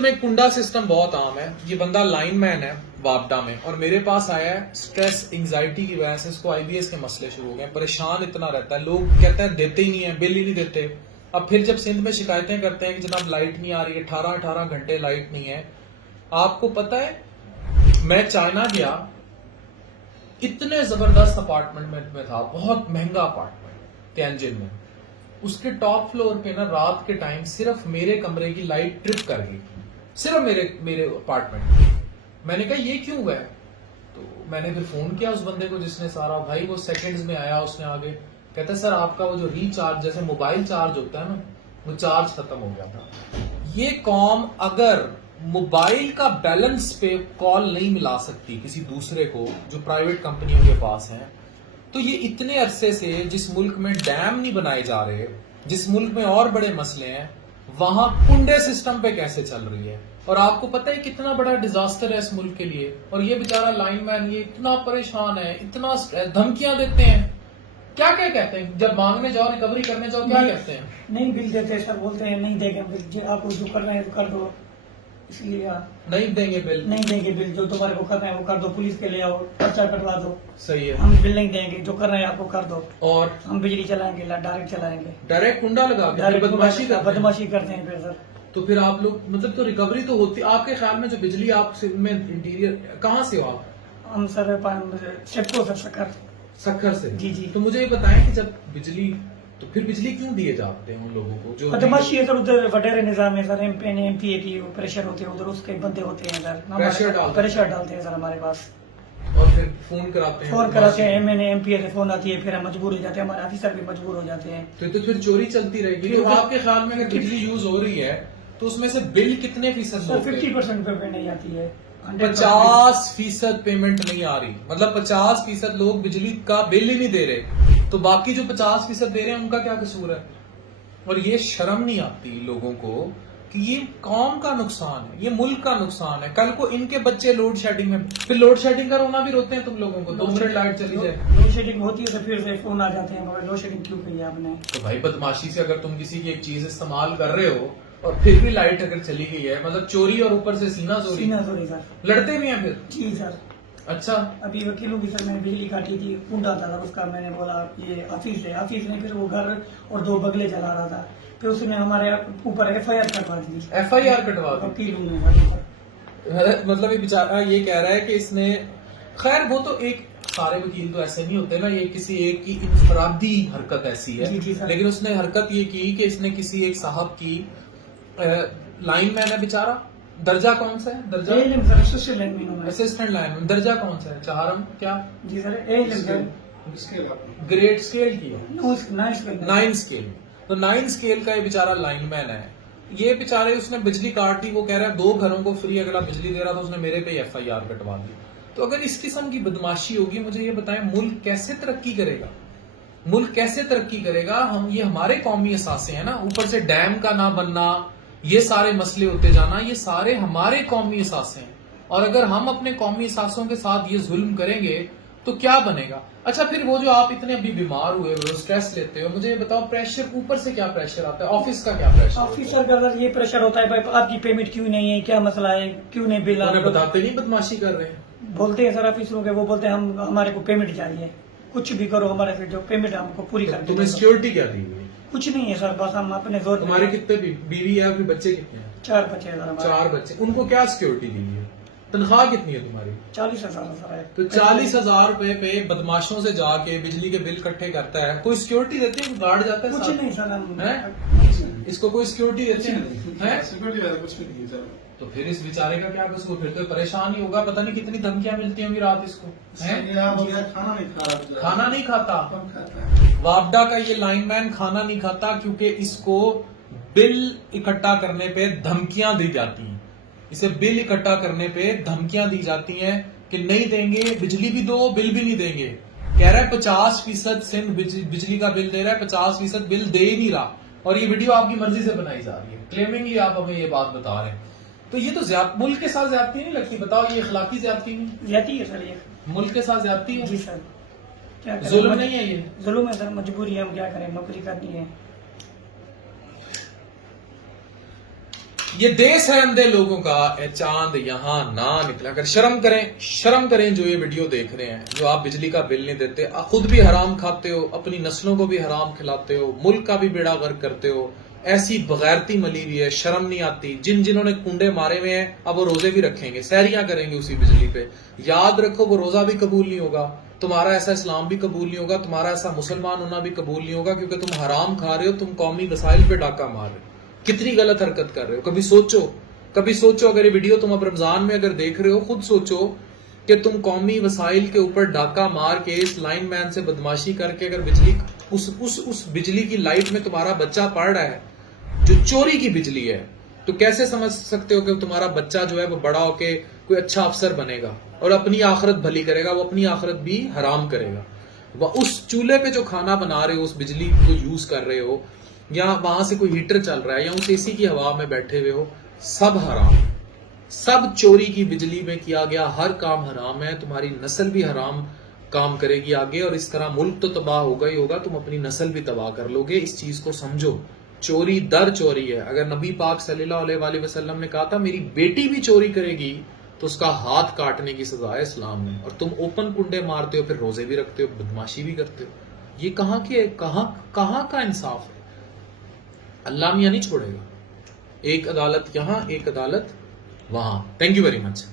میں کنڈا سسٹم بہت عام ہے. یہ بندہ لائن مین ہے وابڈا میں اور میرے پاس آیا ہے سٹریس انگزائٹی کی وجہ سے اس کو آئی بی ایس کے مسئلے شروع ہو گئے ہیں, پریشان اتنا رہتا ہے, لوگ کہتے ہیں دیتے ہی نہیں ہیں, بل ہی نہیں دیتے. اب پھر جب سندھ میں شکایتیں کرتے ہیں کہ جناب لائٹ نہیں آ رہی ہے, 18 گھنٹے لائٹ نہیں ہے. آپ کو پتہ ہے میں چائنا گیا, اتنے زبردست اپارٹمنٹ میں تھا, بہت مہنگا اپارٹمنٹ تینجن میں, اس کے ٹاپ فلور پہ نا رات کے ٹائم صرف میرے کمرے کی لائٹ ٹرپ کر گئی, صرف میرے اپارٹمنٹ. میں نے کہا یہ کیوں ہوا ہے, تو میں نے پھر فون کیا اس بندے کو جس نے سارا, بھائی وہ سیکنڈز میں آیا, اس نے آگے کہتا ہے سر آپ کا وہ جو ریچارج جیسے موبائل چارج ہوتا ہے نا, وہ چارج ختم ہو گیا تھا. یہ قوم اگر موبائل کا بیلنس پہ کال نہیں ملا سکتی کسی دوسرے کو جو پرائیویٹ کمپنیوں کے پاس ہیں, تو یہ اتنے عرصے سے جس ملک میں ڈیم نہیں بنائے جا رہے, جس ملک میں اور بڑے مسئلے ہیں, وہاں کنڈے سسٹم پہ کیسے چل رہی ہے. اور آپ کو پتہ ہے کتنا بڑا ڈیزاسٹر ہے اس ملک کے لیے. اور یہ بیچارہ لائن مین یہ اتنا پریشان ہے, اتنا دھمکیاں دیتے ہیں. کیا کہتے ہیں جب مانگنے جاؤ, ریکوری کرنے جاؤ, کیا کہتے ہیں؟ نہیں بل دیتے سر, بولتے ہیں نہیں دیں گے بل, آپ کو جو کر رہے ہیں تو کر دو, اس لیے نہیں دیں گے بل, نہیں دیں گے بل, جو تمہارے کو کر رہے ہیں وہ کر دو, پولیس کے لے آؤ, پرچہ کٹوا دو. صحیح ہے, ہم بل نہیں دیں گے, جو کر رہے ہیں آپ کو کر دو, اور ہم بجلی چلائیں گے, ڈائریکٹ چلائیں گے, ڈائریکٹ کنڈا لگا کے بدماشی کرتے ہیں پھر سر. تو پھر آپ لوگ مطلب تو ریکوری تو ہوتی. آپ کے خیال میں جو بجلی آپ میں انٹیریئر کہاں سے ہو آپ؟ ہم سر سیپکو سکھر سے. جی جی. تو مجھے یہ بتائیں کہ جب بجلی, تو پھر بجلی کیوں دیے جاتے ہیں ان لوگوں کو جو بدماشی ہے سر, ادھر وڈیرے نظام ہے سر, ایم پی اے کی پریشر ہوتے ہیں ادھر, اس کے بندے ہوتے ہیں سر, پریشر ڈالتے ہیں سر ہمارے پاس, اور پھر فون کراتے ہیں, ایم این ایم پی اے سے فون آتی ہے, پھر ہم مجبور ہو جاتے ہیں, ہمارے آفیسر بھی مجبور ہو جاتے ہیں. تو پھر چوری چلتی رہے گی. تو آپ کے خیال میں اگر بجلی یوز ہو رہی ہے تو اس میں سے بل کتنے فیصد ہوتے ہیں؟ 50% پیمنٹ نہیں آتی ہے, 50% پیمنٹ نہیں آ رہی, مطلب 50% لوگ بجلی کا بل ہی نہیں دے رہے, تو باقی جو 50% دے رہے ہیں ان کا کیا قصور ہے؟ اور یہ شرم نہیں آتی لوگوں کو کہ یہ قوم کا نقصان ہے, یہ ملک کا نقصان ہے. کل کو ان کے بچے لوڈ شیڈنگ میں, پھر لوڈ شیڈنگ کا رونا بھی روتے ہیں تم لوگوں کو, 2 منٹ لائٹ چلی جائے, لوڈ شیڈنگ ہوتی ہے تو پھر فون آ جاتے ہیں, لوڈ شیڈنگ کیوں کی آپ نے. تو بھائی بدماشی سے اگر تم کسی کی ایک چیز استعمال کر رہے ہو اور پھر بھی لائٹ اگر چلی گئی ہے, مطلب چوری اور اوپر سے سینہ چوری سر, لڑتے بھی ہیں پھر. جی سر. اچھا, ابھی وکیلوں کی سر میں نے بجلی کاٹی تھی, کنڈا تھا سر اس کا, میں نے بولا یہ آفس ہے, آفس نے پھر وہ گھر اور 2 بگلے چلا رہا تھا, پھر اس نے ہمارے اوپر ایف آئی آر کٹوا دی. ایف آئی آر کٹوا دی, وکیلوں نے, مطلب یہ بیچارہ یہ کہہ رہا ہے کہ اس نے, خیر وہ تو ایک, سارے وکیل تو ایسے نہیں ہوتے نا, یہ کسی ایک کی انفرادی حرکت ایسی ہے, لیکن اس نے حرکت یہ کی کہ اس نے کسی ایک صاحب کی, لائن مین ہے بیچارہ, درجہ کون سا ہے, درجہ اسسٹنٹ لائن مین, درجہ کون سا ہے, 4 کیا؟ جی سر, گریڈ اسکیل کی ہے, 9 اسکیل. تو 9 اسکیل کا یہ بیچارہ لائن مین ہے. یہ بیچارے اس نے بجلی کاٹ دی, وہ کہہ رہا ہے 2 گھروں کو فری اگلا بجلی دے رہا تھا, اس نے میرے پہ ایف آئی آر کٹوا دی. تو اگر اس قسم کی بدماشی ہوگی, مجھے یہ بتائیں ملک کیسے ترقی کرے گا, ملک کیسے ترقی کرے گا؟ یہ ہمارے قومی اثاثے ہیں نا, اوپر سے ڈیم کا نہ بننا, یہ سارے مسئلے ہوتے جانا, یہ سارے ہمارے قومی اثاثے ہیں. اور اگر ہم اپنے قومی اثاثوں کے ساتھ یہ ظلم کریں گے تو کیا بنے گا؟ اچھا پھر وہ جو آپ اتنے ابھی بیمار ہوئے ہو, اسٹریس لیتے ہو, مجھے یہ بتاؤ پریشر اوپر سے کیا پریشر آتا ہے, آفس کا کیا پریشر؟ آفیسر کا یہ پریشر ہوتا ہے, بھائی آپ کی پیمنٹ کیوں نہیں ہے, کیا مسئلہ ہے, کیوں نہیں بل. انہیں بتاتے نہیں بدماشی کر رہے ہیں, بولتے ہیں سر آفیسروں کے, وہ بولتے ہیں ہمارے کو پیمنٹ چاہیے, کچھ بھی کرو ہمارے سے جو پیمنٹ ہم کو پوری کر دو. تمہیں سیکیورٹی کیا دی ہوئی؟ کچھ نہیں ہے سر, بس ہم اپنے زور. تمہارے کتنے بیوی ہے, پھر بچے کتنے ہیں؟ 4 بچے ہیں سر. 4 بچے, ان کو کیا سیکیورٹی دی ہے؟ تنخواہ کتنی ہے تمہاری؟ 40,000 سر ہے. تو 40,000 روپے پہ بدماشوں سے جا کے بجلی کے بل اکٹھے کرتا ہے, کوئی سیکیورٹی دیتے ہیں؟ گارڈ جاتا ہے؟ کچھ نہیں سر, اس کو کوئی سیکیورٹی دیتے ہیں؟ کچھ بھی نہیں سر. تو پھر اس بیچارے کا کیا قصور؟ پھر تو پریشان ہی ہوگا, پتہ نہیں کتنی دھمکیاں ملتی ہوں گی رات اس کو. کھانا نہیں کھاتا, وابڈا کا یہ لائن مین کھانا نہیں کھاتا کیونکہ اس کو بل اکٹھا کرنے پہ دھمکیاں دی جاتی ہیں. اسے بل اکٹھا کرنے پہ دھمکیاں دی جاتی ہیں کہ نہیں دیں گے, بجلی بھی دو, بل بھی نہیں دیں گے. کہہ رہا ہے 50% سندھ بجلی کا بل دے رہا ہے, 50% بل دے ہی نہیں رہا. اور یہ ویڈیو آپ کی مرضی سے بنائی جا رہی ہے, کلیمنگلی آپ ہمیں یہ بات بتا رہے ہیں. تو یہ تو ملک کے ساتھ زیادتی نہیں لگتی؟ بتاؤ, یہ اخلاقی زیادتی نہیں؟ زیادتی ہے سر, یہ ملک کے ساتھ زیادتی ہے. جی سر, کیا کریں, ظلم نہیں ہے یہ؟ ظلم ہے سر, مجبوری ہے, ہم کیا کریں, نوکری کرنی ہے. یہ دیس ہے اندھے لوگوں کا، اے چاند یہاں نہ نکلا کر. شرم کریں جو یہ ویڈیو دیکھ رہے ہیں، جو آپ بجلی کا بل نہیں دیتے، خود بھی حرام کھاتے ہو، اپنی نسلوں کو بھی حرام کھلاتے ہو، ملک کا بھی بیڑا غرق کرتے ہو. ایسی بغیرتی ملی ہوئی ہے، شرم نہیں آتی. جنہوں نے کنڈے مارے ہوئے ہیں اب وہ روزے بھی رکھیں گے، سحریاں کریں گے اسی بجلی پہ. یاد رکھو وہ روزہ بھی قبول نہیں ہوگا، تمہارا ایسا اسلام بھی قبول نہیں ہوگا، تمہارا ایسا مسلمان ہونا بھی قبول نہیں ہوگا، کیونکہ تم حرام کھا رہے ہو، تم قومی وسائل پہ ڈاکہ مار رہے ہو. کتنی غلط حرکت کر رہے ہو. کبھی سوچو اگر یہ ویڈیو تم اب رمضان میں اگر دیکھ رہے ہو، خود سوچو کہ تم قومی وسائل کے اوپر ڈاکہ مار کے اس لائن مین سے بدماشی کر کے اگر بجلی اس بجلی کی لائٹ میں تمہارا بچہ پڑھ رہا ہے جو چوری کی بجلی ہے، تو کیسے سمجھ سکتے ہو کہ تمہارا بچہ جو ہے وہ بڑا ہو کے کوئی اچھا افسر بنے گا اور اپنی آخرت بھلی کرے گا، وہ اپنی آخرت بھی حرام کرے گا. وہ اس چولہے پہ جو کھانا بنا رہے ہو، اس بجلی کو یوز کر رہے ہو، یا وہاں سے کوئی ہیٹر چل رہا ہے، یا اس اے سی کی ہوا میں بیٹھے ہوئے ہو، سب حرام. سب چوری کی بجلی میں کیا گیا ہر کام حرام ہے. تمہاری نسل بھی حرام کام کرے گی آگے، اور اس طرح ملک تو تباہ ہوگا ہی ہوگا، تم اپنی نسل بھی تباہ کر لو گے. اس چیز کو سمجھو، چوری در چوری ہے. اگر نبی پاک صلی اللہ علیہ وآلہ وسلم نے کہا تھا میری بیٹی بھی چوری کرے گی تو اس کا ہاتھ کاٹنے کی سزا ہے اسلام میں، اور تم اوپن کنڈے مارتے ہو، پھر روزے بھی رکھتے ہو، بدماشی بھی کرتے ہو. یہ کہاں کا انصاف ہے؟ اللہ میاں نہیں چھوڑے گا. ایک عدالت یہاں، ایک عدالت وہاں. Thank you very much.